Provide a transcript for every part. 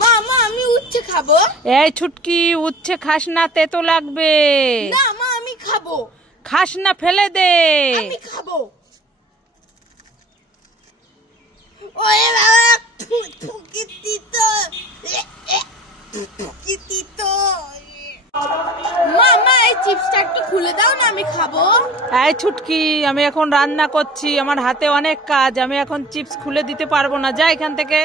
মা মা আমি উচ্ছে খাবো। এই ছুটকি, উচ্ছে খাস না, তেতো লাগবে। না মা আমি খাবো। খাস না, ফেলে দে। আমি খাবো। ওরে বাবা, কি তিতো, কি তিতো। মা মা এই চিপসটা একটু খুলে দাও না, আমি খাবো। এই ছুটকি, আমি এখন রান্না করছি, আমার হাতে অনেক কাজ, আমি এখন চিপস খুলে দিতে পারবো না, যা এখান থেকে।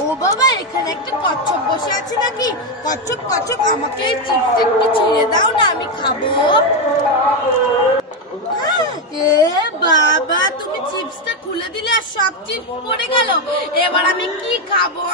ও বাবা, এখানে একটা কচ্ছপ বসে আছে নাকি? কচ্ছপ কচ্ছপ, আমাকে এই চিপস একটু ছিঁড়ে দাও না, আমি খাবো। এ বাবা, তুমি চিপসটা খুলে দিলে আর সব চিপস পড়ে গেল, এবার আমি কি খাবো?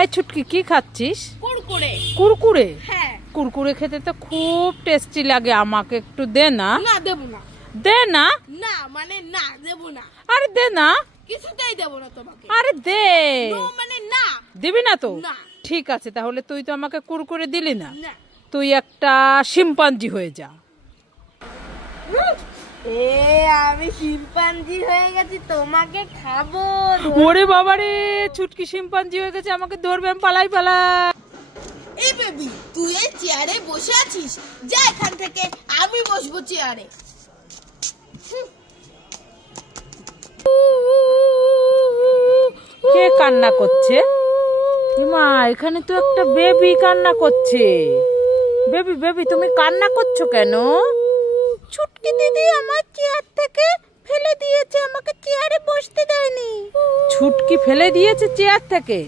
এই ছুটকি, কি খাচ্ছিস? কুরকুরে। কুরকুরে? হ্যাঁ। কুরকুরে খেতে তো খুব টেস্টি লাগে, আমাকে একটু দে না। না দেব না। দে না। না মানে না, দেব না। আরে দে না। কিছুতেই দেব না তোমাকে। আরে দে। নো মানে না। দিবি না তো? না। ঠিক আছে, তাহলে তুই তো আমাকে কুরকুরে দিলি না, না। তুই একটা শিম্পাঞ্জি হয়ে যা। আমি শিম্পাঞ্জি হয়ে গেছি, তোমাকে খাবো। ওরে বাবারে, ছুটকি শিম্পাঞ্জি হয়ে গেছে, আমাকে ধরবে, আমি পালাই পালাই। এই বেবি, তুই এই চেয়ারে বসে আছিস, যা এখান থেকে, আমি বসবো চেয়ারে। কে কান্না করছে? মা, এখানে তো একটা বেবি কান্না করছে। বেবি বেবি, তুমি কান্না করছো কেন? ছুটকি দিদি আমার চেয়ার থেকে ফেলে দিয়েছে, আমাকে চেয়ারে বসতে দেয়নি। ছুটকি ফেলে দিয়েছে চেয়ার থেকে?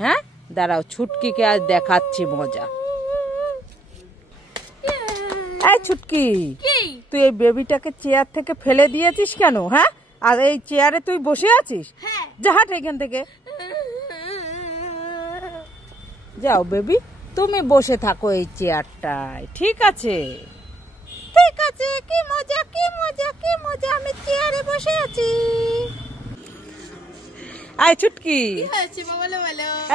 হ্যাঁ, দাঁড়াও, ছুটকিকে আজ দেখাচ্ছি মজা। এই ছুটকি, তুই এই বেবিটাকে চেয়ার থেকে ফেলে দিয়েছিস কেন? হ্যাঁ, আর এই চেয়ারে তুই বসে আছিস? যা হাট এখান থেকে, যাও বেবি, তুমি বসে থাকো এই চেয়ারটায়। ঠিক আছে, ঠিক আছে। কি মজা, কি মজা, কি মজা, আমি চেয়ারে বসে আছি। আয় ছুটকি,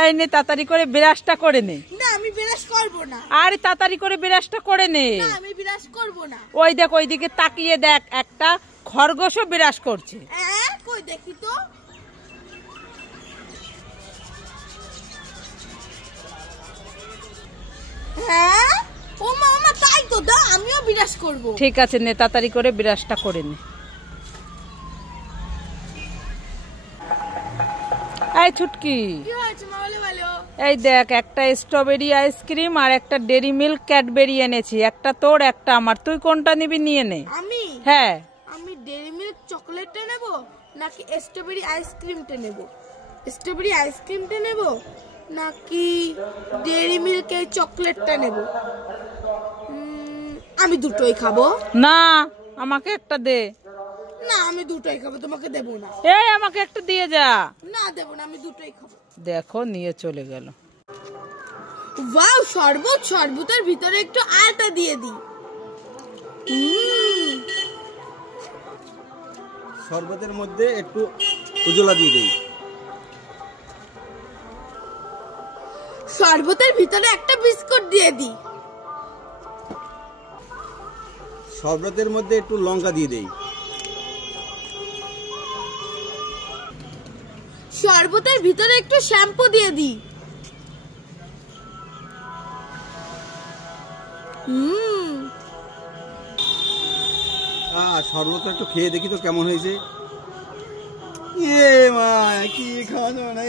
এই নে, তাড়াতাড়ি করে বিরাজটা করে নে। না আমি বিরাজ করব না। আরে তাড়াতাড়ি করে বিরাজটা করে নে। না আমি বিরাজ করব না। ওই দেখ, ওইদিকে তাকিয়ে দেখ, একটা খরগোশও বিরাজ করছে। কই দেখি তো। হ্যাঁ, ও মামা, তাই তো, দাও আমিও বিরাজ করব। ঠিক আছে, নে, তাড়াতাড়ি করে বিরাজটা করে নে। এই ছুটকি, কি হয়েছে মা, বলো। এই দেখ, একটা স্ট্রবেরি আইসক্রিম আর একটা ডেরি মিল্ক ক্যাডবেরি এনেছি, একটা তোর একটা আমার, তুই কোনটা নিবি নিয়ে নে। আমি? হ্যাঁ। আমি ডেরি মিল্ক চকলেটটা নেব নাকি স্ট্রবেরি আইসক্রিমটা নেব? স্ট্রবেরি আইসক্রিমটা নেব নাকি ডেরি মিল্কের চকলেটটা নেব? আমি দুটোই খাবো। না, আমাকে একটা দে। না আমি দুটোই খাবো, তোমাকে দেব না। এই আমাকে একটা দিয়ে যা। না দেব না, আমি দুটোই খাবো। দেখো, নিয়ে চলে গেল। ওয়াও, শরবত, শরবতের ভিতরে একটু আটা দিয়ে দিই। শরবতের মধ্যে একটু উজলা দিয়ে দেই। শরবতের ভিতরে একটা বিস্কুট দিয়ে দিই। শরবতের মধ্যে একটু লঙ্কা দিয়ে দেই। শরবতের ভিতরে একটু শ্যাম্পু দিয়ে দিই। শরবতটা একটু খেয়ে দেখি তো কেমন হয়েছে। মা, কি খাওয়া যাবে না।